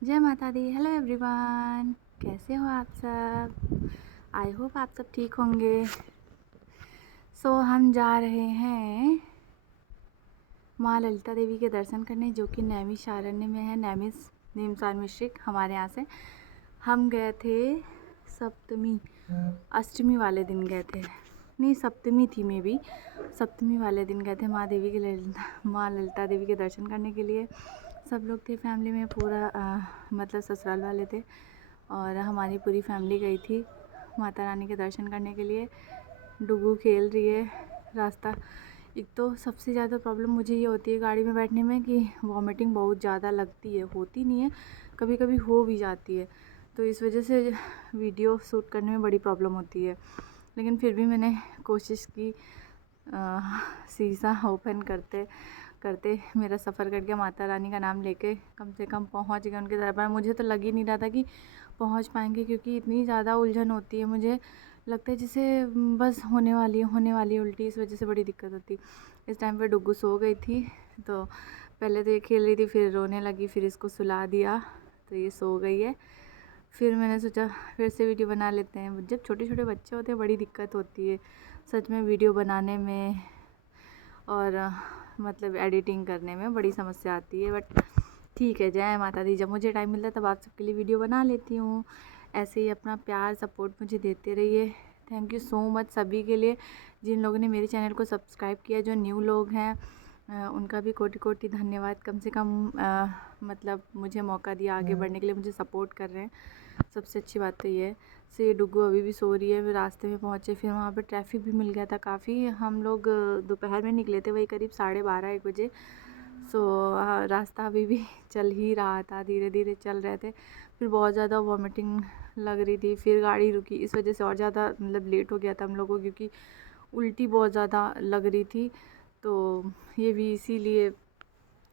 जय माता दी। Hello everyone, कैसे हो आप सब? आई होप आप सब ठीक होंगे। हम जा रहे हैं माँ ललिता देवी के दर्शन करने, जो कि नैमिषारण्य में है। नीमसार मिश्रिक हमारे यहाँ से। हम गए थे अष्टमी वाले दिन गए थे, नहीं सप्तमी थी मे बी, सप्तमी वाले दिन गए थे माँ ललिता देवी के दर्शन करने के लिए। सब लोग थे फैमिली में, पूरा मतलब ससुराल वाले थे और हमारी पूरी फैमिली गई थी माता रानी के दर्शन करने के लिए। डुगू खेल रही है। रास्ता, एक तो सबसे ज़्यादा प्रॉब्लम मुझे ये होती है गाड़ी में बैठने में कि वॉमिटिंग बहुत ज़्यादा लगती है, होती नहीं है, कभी कभी हो भी जाती है, तो इस वजह से वीडियो शूट करने में बड़ी प्रॉब्लम होती है। लेकिन फिर भी मैंने कोशिश की, शीशा ओपन करते करते मेरा सफ़र कट गया। माता रानी का नाम लेके कम से कम पहुंच गए उनके दरबार। मुझे तो लग ही नहीं रहा था कि पहुंच पाएंगे, क्योंकि इतनी ज़्यादा उलझन होती है, मुझे लगता है जैसे बस होने वाली है उल्टी, इस वजह से बड़ी दिक्कत होती। इस टाइम पे डुग्गू सो गई थी, तो पहले तो ये खेल रही थी, फिर रोने लगी, फिर इसको सुला दिया तो ये सो गई है। फिर मैंने सोचा फिर से वीडियो बना लेते हैं। जब छोटे छोटे बच्चे होते हैं बड़ी दिक्कत होती है सच में, वीडियो बनाने में और मतलब एडिटिंग करने में बड़ी समस्या आती है। बट ठीक है, जय माता दी, जब मुझे टाइम मिलता है तब आप सबके लिए वीडियो बना लेती हूँ। ऐसे ही अपना प्यार सपोर्ट मुझे देते रहिए। थैंक यू सो मच सभी के लिए जिन लोगों ने मेरे चैनल को सब्सक्राइब किया। जो न्यू लोग हैं उनका भी कोटि कोटि धन्यवाद। कम से कम मतलब मुझे मौका दिया आगे बढ़ने के लिए, मुझे सपोर्ट कर रहे हैं। सबसे अच्छी बात तो ये है। से डुग्गू अभी भी सो रही है। फिर रास्ते में पहुँचे, फिर वहाँ पे ट्रैफिक भी मिल गया था काफ़ी। हम लोग दोपहर में निकले थे, वही करीब 12:30-1 बजे। रास्ता अभी भी चल ही रहा था, धीरे धीरे चल रहे थे। फिर बहुत ज़्यादा वॉमिटिंग लग रही थी, फिर गाड़ी रुकी, इस वजह से और ज़्यादा मतलब लेट हो गया था हम लोगों को, क्योंकि उल्टी बहुत ज़्यादा लग रही थी, तो ये भी इसीलिए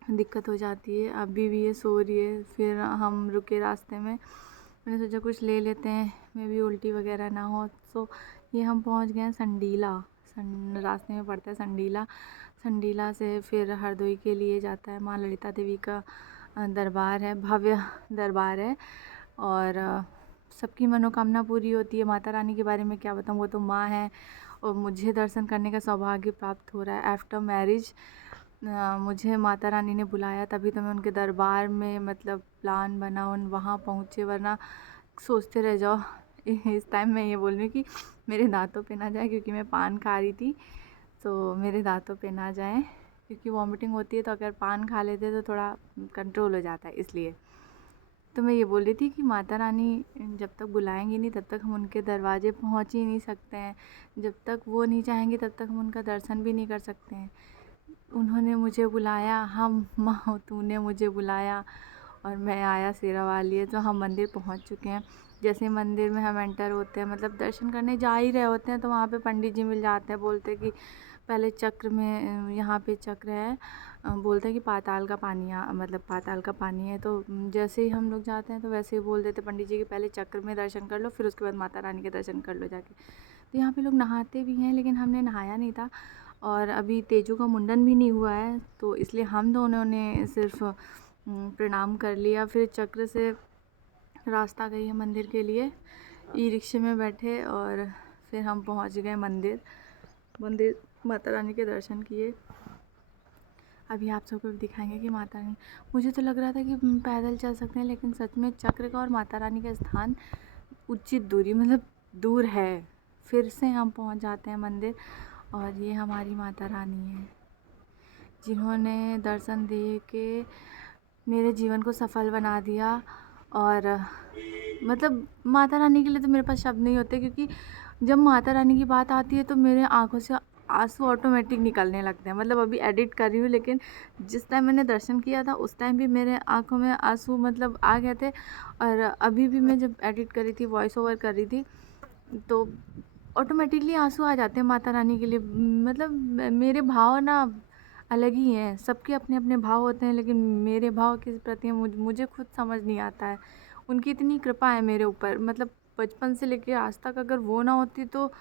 दिक्कत हो जाती है। अभी भी ये सो रही है। फिर हम रुके रास्ते में, मैंने सोचा कुछ ले लेते हैं, मे भी उल्टी वगैरह ना हो। ये हम पहुंच गए हैं संडीला। रास्ते में पड़ता है संडीला। संडीला से फिर हरदोई के लिए जाता है। माँ ललिता देवी का दरबार है, भव्य दरबार है, और सबकी मनोकामना पूरी होती है। माता रानी के बारे में क्या बताऊँ, वो तो माँ है, और मुझे दर्शन करने का सौभाग्य प्राप्त हो रहा है आफ्टर मैरिज। मुझे माता रानी ने बुलाया, तभी तो मैं उनके दरबार में मतलब प्लान बना उन वहाँ पहुँचे, वरना सोचते रह जाओ। इस टाइम मैं ये बोल रही हूँ कि मेरे दांतों पे ना जाए, क्योंकि मैं पान खा रही थी, तो मेरे दांतों पे ना जाए, क्योंकि वॉमिटिंग होती है, तो अगर पान खा लेते तो थोड़ा कंट्रोल हो जाता है, इसलिए। तो मैं ये बोल रही थी कि माता रानी जब तक बुलाएंगी नहीं तब तक हम उनके दरवाजे पहुँच ही नहीं सकते हैं। जब तक वो नहीं चाहेंगी तब तक हम उनका दर्शन भी नहीं कर सकते हैं। उन्होंने मुझे बुलाया, हम माँ तूने मुझे बुलाया, और मैं आया शेरा वाली है। तो हम मंदिर पहुँच चुके हैं। जैसे मंदिर में हम एंटर होते हैं, मतलब दर्शन करने जा ही रहे होते हैं, तो वहाँ पे पंडित जी मिल जाते हैं। बोलते हैं कि पहले चक्र में, यहाँ पे चक्र है, बोलते हैं कि पाताल का पानी मतलब पाताल का पानी है। तो जैसे ही हम लोग जाते हैं तो वैसे ही बोल देते पंडित जी कि पहले चक्र में दर्शन कर लो, फिर उसके बाद माता रानी के दर्शन कर लो जाके। तो यहाँ पे लोग नहाते भी हैं, लेकिन हमने नहाया नहीं था, और अभी तेजू का मुंडन भी नहीं हुआ है, तो इसलिए हम दोनों ने सिर्फ प्रणाम कर लिया। फिर चक्र से रास्ता गई है मंदिर के लिए, ई रिक्शे में बैठे, और फिर हम पहुंच गए मंदिर माता रानी के दर्शन किए। अभी आप सबको दिखाएंगे कि माता रानी, मुझे तो लग रहा था कि पैदल चल सकते हैं, लेकिन सच में चक्र का और माता रानी का स्थान उचित दूरी, मतलब दूर है। फिर से हम पहुंच जाते हैं मंदिर, और ये हमारी माता रानी है, जिन्होंने दर्शन दे के मेरे जीवन को सफल बना दिया। और मतलब माता रानी के लिए तो मेरे पास शब्द नहीं होते, क्योंकि जब माता रानी की बात आती है तो मेरे आंखों से आंसू ऑटोमेटिक निकलने लगते हैं। मतलब अभी एडिट कर रही हूँ, लेकिन जिस टाइम मैंने दर्शन किया था उस टाइम भी मेरे आंखों में आंसू मतलब आ गए थे, और अभी भी मैं जब एडिट कर रही थी, वॉइस ओवर कर रही थी, तो ऑटोमेटिकली आंसू आ जाते हैं माता रानी के लिए। मतलब मेरे भाव ना अलग ही हैं, सबके अपने अपने भाव होते हैं, लेकिन मेरे भाव किस प्रति हैं मुझे खुद समझ नहीं आता है। उनकी इतनी कृपा है मेरे ऊपर, मतलब बचपन से लेके आज तक, अगर वो ना होती तो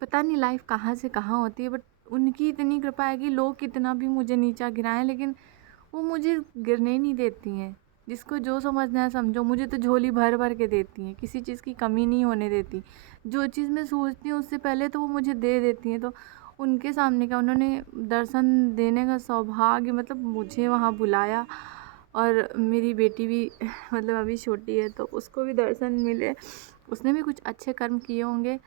पता नहीं लाइफ कहाँ से कहाँ होती है। बट उनकी इतनी कृपा है कि लोग कितना भी मुझे नीचा गिराएं, लेकिन वो मुझे गिरने ही नहीं देती हैं। जिसको जो समझना है समझो। मुझे तो झोली भर भर के देती हैं, किसी चीज़ की कमी नहीं होने देती। जो चीज़ मैं सोचती हूँ उससे पहले तो वो मुझे दे देती हैं। तो उनके सामने का उन्होंने दर्शन देने का सौभाग्य, मतलब मुझे वहाँ बुलाया। और मेरी बेटी भी मतलब अभी छोटी है तो उसको भी दर्शन मिले। उसने भी कुछ अच्छे कर्म किए होंगे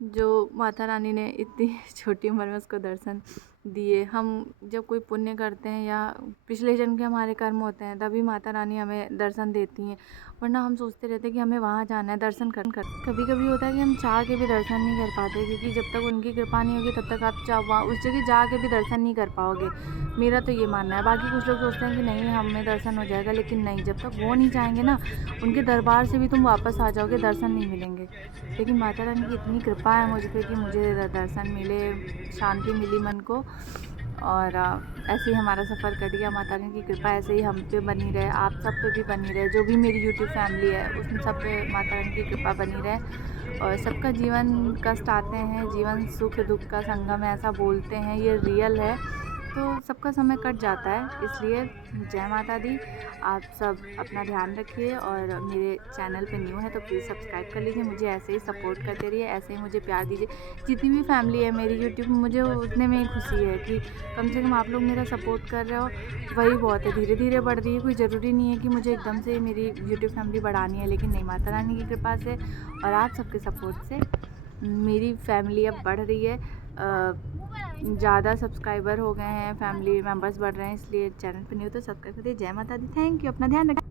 जो माता रानी ने इतनी छोटी उम्र में उसको दर्शन दिए। हम जब कोई पुण्य करते हैं या पिछले जन्म के हमारे कर्म होते हैं तभी माता रानी हमें दर्शन देती हैं, वरना हम सोचते रहते हैं कि हमें वहाँ जाना है दर्शन कर। कभी कभी होता है कि हम चाह के भी दर्शन नहीं कर पाते, क्योंकि जब तक उनकी कृपा नहीं होगी तब तक आप चाह वहाँ उस जगह जा के भी दर्शन नहीं कर पाओगे। मेरा तो ये मानना है। बाकी कुछ लोग सोचते हैं कि नहीं हमें दर्शन हो जाएगा, लेकिन नहीं, जब तक वो नहीं चाहेंगे ना उनके दरबार से भी तुम वापस आ जाओगे, दर्शन नहीं मिलेंगे। लेकिन माता रानी की इतनी कृपा है मुझ पर कि मुझे दर्शन मिले, शांति मिली मन को। और ऐसे ही हमारा सफ़र कट गया। माता रानी की कृपा ऐसे ही हम पे बनी रहे, आप सब पे भी बनी रहे। जो भी मेरी यूट्यूब फैमिली है उन सब पे माता रानी की कृपा बनी रहे। और सबका जीवन कष्ट आते हैं, जीवन सुख दुख का संगम है, ऐसा बोलते हैं, ये रियल है। तो सबका समय कट जाता है। इसलिए जय माता दी। आप सब अपना ध्यान रखिए और मेरे चैनल पे न्यू है तो प्लीज़ सब्सक्राइब कर लीजिए। मुझे ऐसे ही सपोर्ट करते रहिए, ऐसे ही मुझे प्यार दीजिए। जितनी भी फैमिली है मेरी यूट्यूब में, मुझे उतने में ही खुशी है कि कम से कम आप लोग मेरा सपोर्ट कर रहे हो, वही बहुत है। धीरे धीरे बढ़ रही है, कोई ज़रूरी नहीं है कि मुझे एकदम से मेरी यूट्यूब फैमिली बढ़ानी है, लेकिन नहीं, माता रानी की कृपा से और आप सबके सपोर्ट से मेरी फैमिली अब बढ़ रही है। ज़्यादा सब्सक्राइबर हो गए हैं, फैमिली मेम्बर्स बढ़ रहे हैं, इसलिए चैनल पर न्यू तो सब्सक्राइब करिए। जय माता दी। Thank you. अपना ध्यान रखिए।